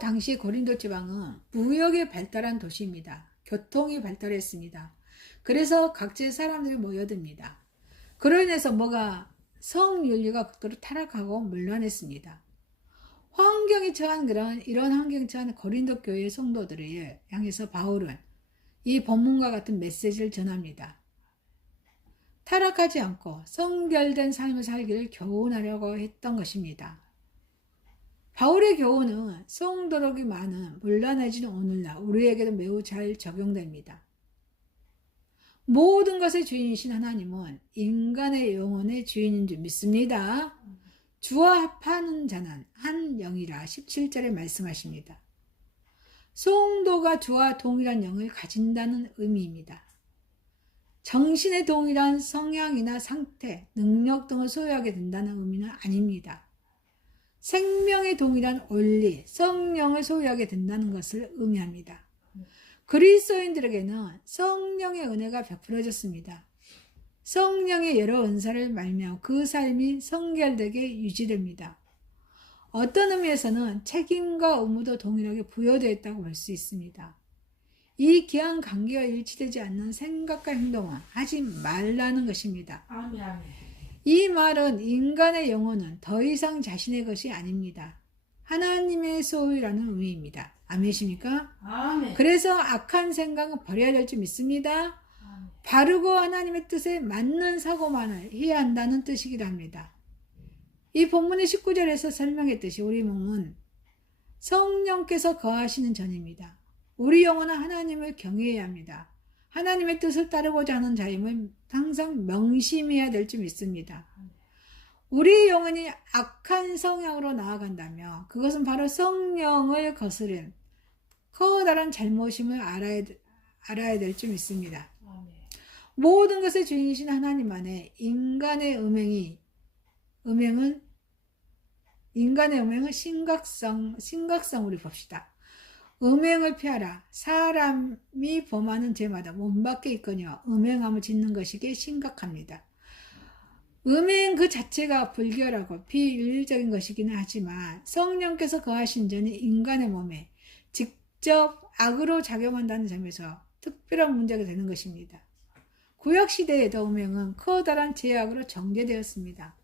당시 고린도 지방은 무역이 발달한 도시입니다. 교통이 발달했습니다. 그래서 각지의 사람들이 모여듭니다. 그로 인해서 성윤리가 극도로 타락하고 문란했습니다. 이런 환경에 처한 고린도 교회의 성도들을 향해서 바울은 이 본문과 같은 메시지를 전합니다. 타락하지 않고 성결된 삶을 살기를 교훈하려고 했던 것입니다. 바울의 교훈은 성도력이 많은 문란해진 오늘날 우리에게도 매우 잘 적용됩니다. 모든 것의 주인이신 하나님은 인간의 영혼의 주인인 줄 믿습니다. 주와 합하는 자는 한 영이라 17절에 말씀하십니다. 송도가 주와 동일한 영을 가진다는 의미입니다. 정신의 동일한 성향이나 상태, 능력 등을 소유하게 된다는 의미는 아닙니다. 생명의 동일한 원리, 성령을 소유하게 된다는 것을 의미합니다. 그리스도인들에게는 성령의 은혜가 베풀어졌습니다. 성령의 여러 은사를 말며 그 삶이 성결되게 유지됩니다. 어떤 의미에서는 책임과 의무도 동일하게 부여되어 있다고 볼 수 있습니다. 이 귀한 관계와 일치되지 않는 생각과 행동은 하지 말라는 것입니다. 아멘. 아멘. 이 말은 인간의 영혼은 더 이상 자신의 것이 아닙니다. 하나님의 소유라는 의미입니다. 아멘이십니까? 아멘. 그래서 악한 생각은 버려야 될 줄 믿습니다. 아멘. 바르고 하나님의 뜻에 맞는 사고만을 해야 한다는 뜻이기도 합니다. 이 본문의 19절에서 설명했듯이 우리 몸은 성령께서 거하시는 전입니다. 우리 영혼은 하나님을 경외해야 합니다. 하나님의 뜻을 따르고자 하는 자임을 항상 명심해야 될 줄 믿습니다. 우리 영혼이 악한 성향으로 나아간다면 그것은 바로 성령을 거스른 커다란 잘못임을 알아야 될 줄 믿습니다. 모든 것의 주인이신 하나님 안에 인간의 음행은 심각성으로 봅시다. 음행을 피하라. 사람이 범하는 죄마다 몸밖에 있거니와 음행함을 짓는 것이기에 심각합니다. 음행 그 자체가 불결하고 비윤리적인 것이기는 하지만 성령께서 거하신 전이 인간의 몸에 직접 악으로 작용한다는 점에서 특별한 문제가 되는 것입니다. 구약시대에도 음행은 커다란 죄악으로 정죄되었습니다.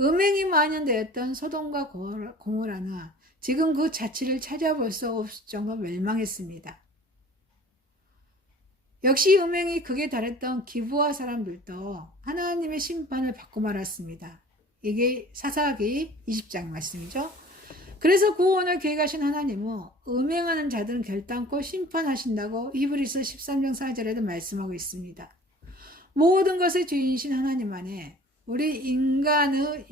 음행이 만연되었던 소돔과 고모라는 지금 그 자취를 찾아볼 수 없을 정도로 멸망했습니다. 역시 음행이 극에 달했던 기브아 사람들도 하나님의 심판을 받고 말았습니다. 이게 사사기 20장 말씀이죠. 그래서 구원을 계획하신 하나님은 음행하는 자들은 결단코 심판하신다고 히브리서 13장 4절에도 말씀하고 있습니다. 모든 것의 주인이신 하나님 안에 우리 인간의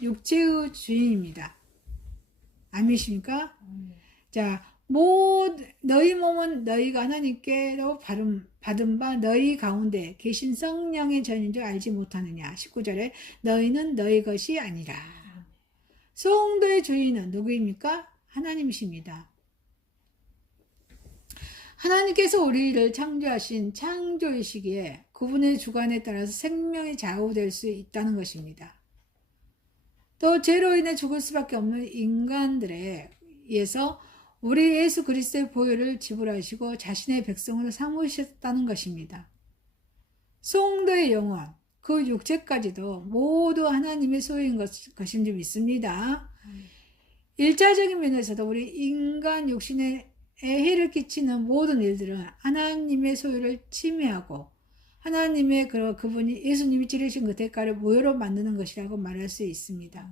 육체의 주인입니다. 아멘이십니까? 자, 너희 몸은 너희가 하나님께로 받은 바 너희 가운데 계신 성령의 전인 줄 알지 못하느냐. 19절에 너희는 너희 것이 아니라. 성도의 주인은 누구입니까? 하나님이십니다. 하나님께서 우리를 창조하신 창조이시기에 그분의 주관에 따라서 생명이 좌우될 수 있다는 것입니다. 또 죄로 인해 죽을 수밖에 없는 인간들에 의해서 우리 예수 그리스도의 보혈을 지불하시고 자신의 백성으로 삼으셨다는 것입니다. 성도의 영혼, 그 육체까지도 모두 하나님의 소유인 것인 줄 믿습니다. 일차적인 면에서도 우리 인간 육신에 해를 끼치는 모든 일들은 하나님의 소유를 침해하고 하나님의 그분이 예수님이 치르신 그 대가를 무효로 만드는 것이라고 말할 수 있습니다.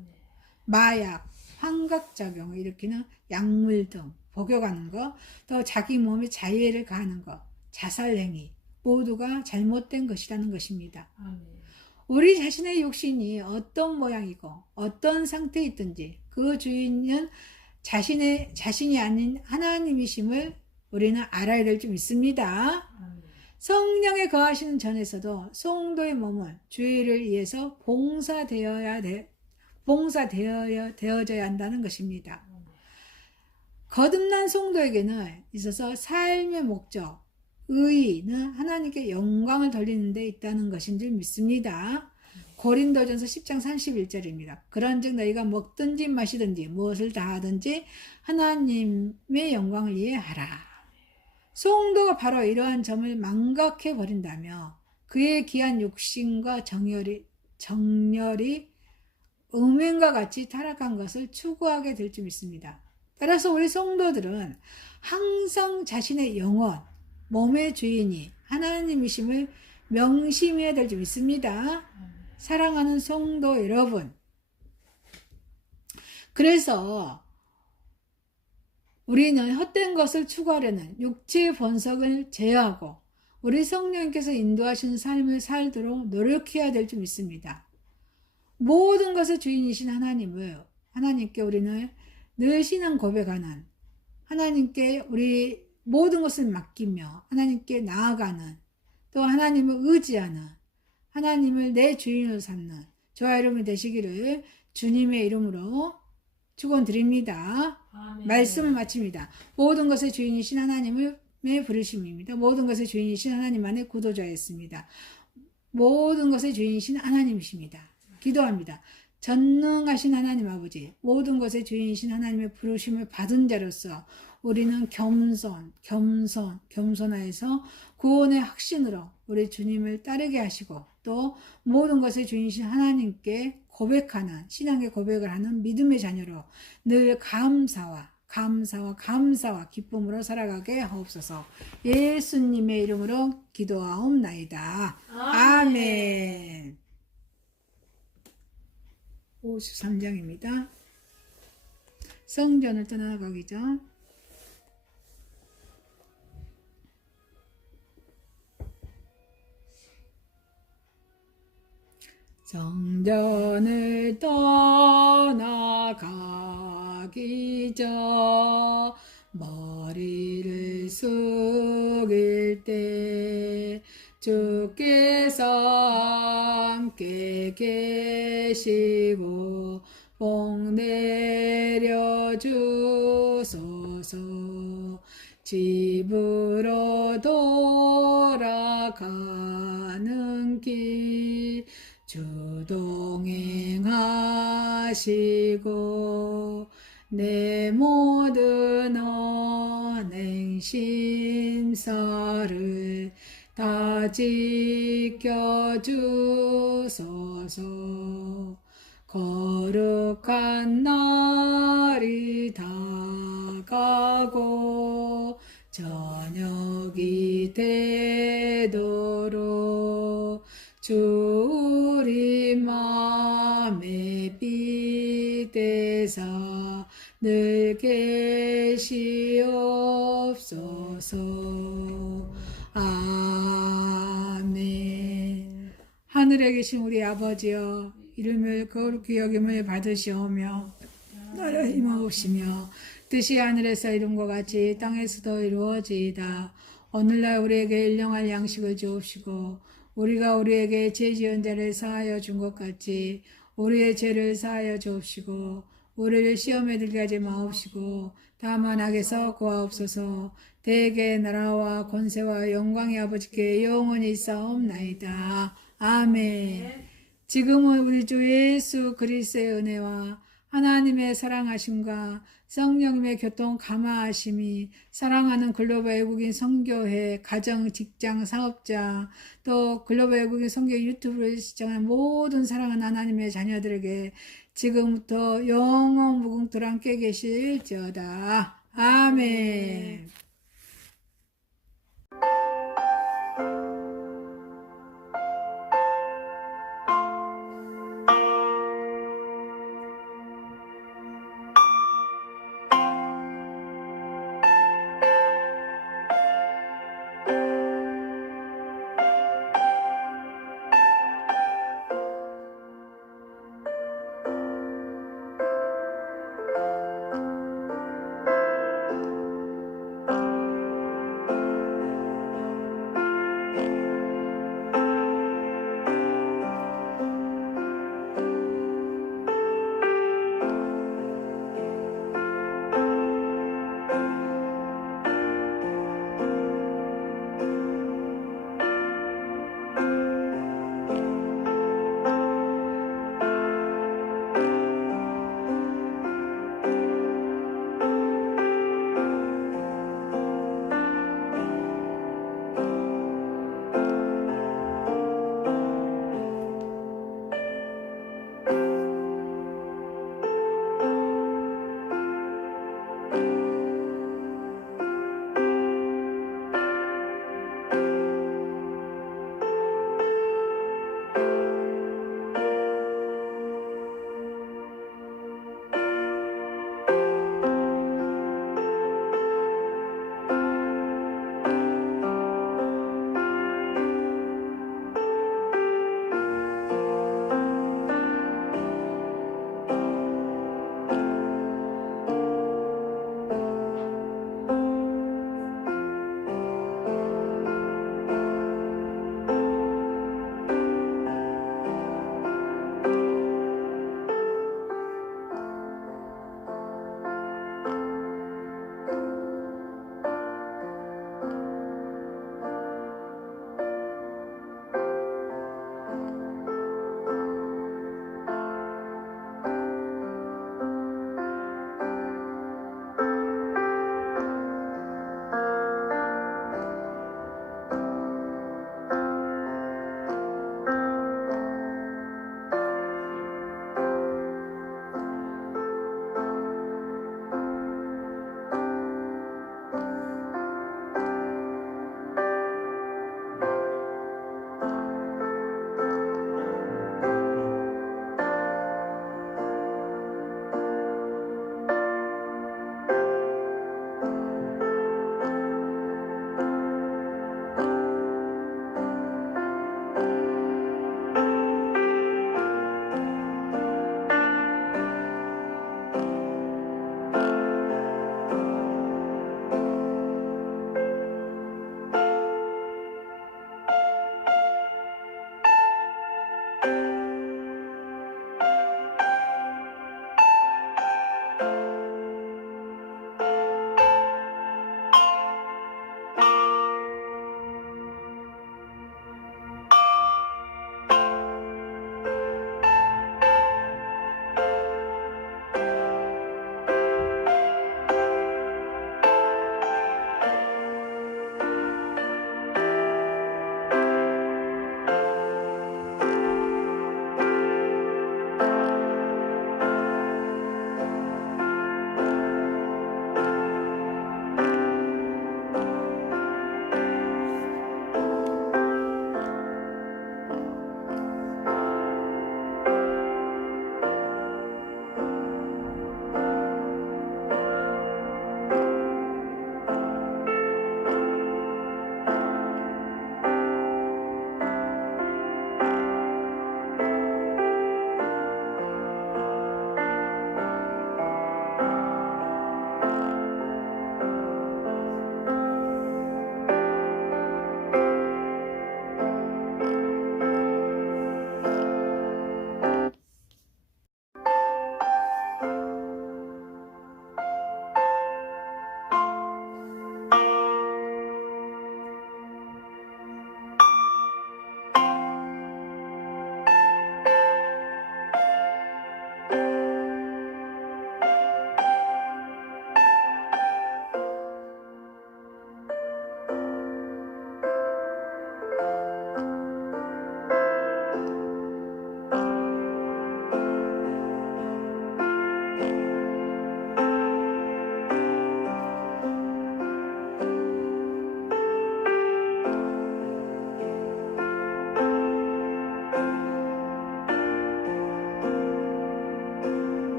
마약, 환각작용을 일으키는 약물 등 복용하는 것, 또 자기 몸에 자해를 가하는 것, 자살행위 모두가 잘못된 것이라는 것입니다. 우리 자신의 육신이 어떤 모양이고 어떤 상태에 있든지 그 주인은 자신이 아닌 하나님이심을 우리는 알아야 될 줄 믿습니다. 성령에 거하시는 전에서도 성도의 몸은 주의를 위해서 봉사되어져야 한다는 것입니다. 거듭난 성도에게는 있어서 삶의 목적, 의의는 하나님께 영광을 돌리는 데 있다는 것인 줄 믿습니다. 고린도전서 10장 31절입니다. 그런즉 너희가 먹든지 마시든지 무엇을 다 하든지 하나님의 영광을 위해 하라. 성도가 바로 이러한 점을 망각해 버린다며 그의 귀한 육신과 정열이 음행과 같이 타락한 것을 추구하게 될 줄 믿습니다. 따라서 우리 성도들은 항상 자신의 영혼, 몸의 주인이 하나님이심을 명심해야 될 줄 믿습니다. 사랑하는 성도 여러분, 그래서 우리는 헛된 것을 추구하려는 육체의 번성을 제어하고 우리 성령께서 인도하시는 삶을 살도록 노력해야 될 줄 믿습니다. 모든 것의 주인이신 하나님께 우리는 늘 신앙 고백하는 하나님께 우리 모든 것을 맡기며 하나님께 나아가는, 또 하나님을 의지하는, 하나님을 내 주인으로 삼는 저와 여러분이 되시기를 주님의 이름으로 축원드립니다. 아멘. 말씀을 마칩니다. 모든 것의 주인이신 하나님의 부르심입니다. 모든 것의 주인이신 하나님만의 구도자였습니다. 모든 것의 주인이신 하나님이십니다. 기도합니다. 전능하신 하나님 아버지, 모든 것의 주인이신 하나님의 부르심을 받은 자로서 우리는 겸손하여서 구원의 확신으로 우리 주님을 따르게 하시고, 또 모든 것의 주인이신 하나님께 고백하는, 신앙의 고백을 하는 믿음의 자녀로 늘 감사와 기쁨으로 살아가게 하옵소서. 예수님의 이름으로 기도하옵나이다. 아멘. 53장입니다. 성전을 떠나가기 전 성전을 떠나가기 전 머리를 숙일 때 주께서 함께 계시고 복 내려주소서. 집으로 돌아가는 길 주동행하시고 내 모든 언행 심사를 다 지켜주소서. 거룩한 날이 다가고 저녁이 되도록 주 우리 맘에 빛대사 늘 계시옵소서. 아멘. 하늘에 계신 우리 아버지여, 이름을 거룩히 여김을 받으시오며 나라 힘없으며 뜻이 하늘에서 이룬 것 같이 땅에서도 이루어지이다. 오늘날 우리에게 일용할 양식을 주옵시고 우리가 우리에게 죄 지은 자를 사하여 준 것 같이 우리의 죄를 사하여 주옵시고 우리를 시험에 들게 하지 마옵시고 다만 악에서 구하옵소서. 대개 나라와 권세와 영광의 아버지께 영원히 있사옵나이다. 아멘. 지금은 우리 주 예수 그리스도의 은혜와 하나님의 사랑하심과 성령님의 교통 감화하심이 사랑하는 글로벌 외국인 선교회 가정, 직장, 사업자, 또 글로벌 외국인 선교 유튜브를 시청하는 모든 사랑하는 하나님의 자녀들에게 지금부터 영원 무궁토록 함께 계실지어다. 아멘.